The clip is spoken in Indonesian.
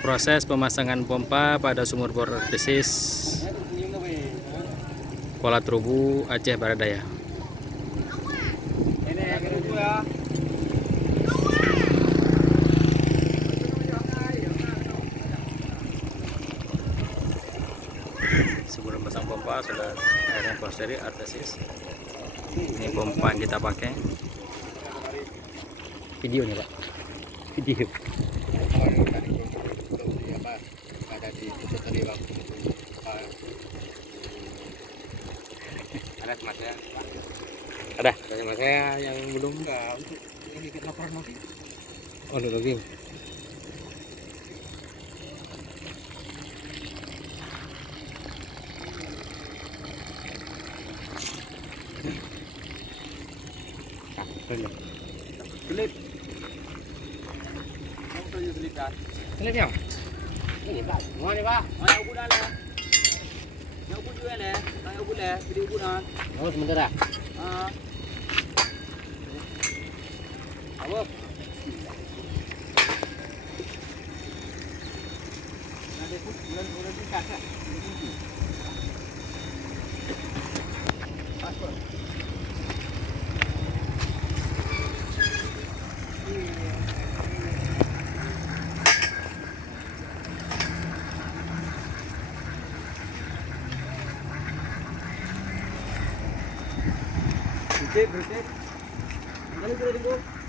Proses pemasangan pompa pada sumur bor artesis Kuala Trubu, Aceh Barat Daya. Sebelum pasang pompa sudah airnya proses dari artesis. Ini pompa yang kita pakai. Videonya Pak. Video. Ada sama saya. Ada Sama saya yang belum enggak untuk yang ikut laporan nanti. Oh, ada lagi. Kelip. Kamu tuju kelip kan? Kelip yang? Ini Pak. Mau ni Pak? Ayo ubu dah lah. Yang ubu juga lah. Yang ubu lah. Beli ubu dah. Oh, sebentar dah. Apa? Nanti pun bulan tingkat kan? Paspor. Bersih. Ini sudah tunggu.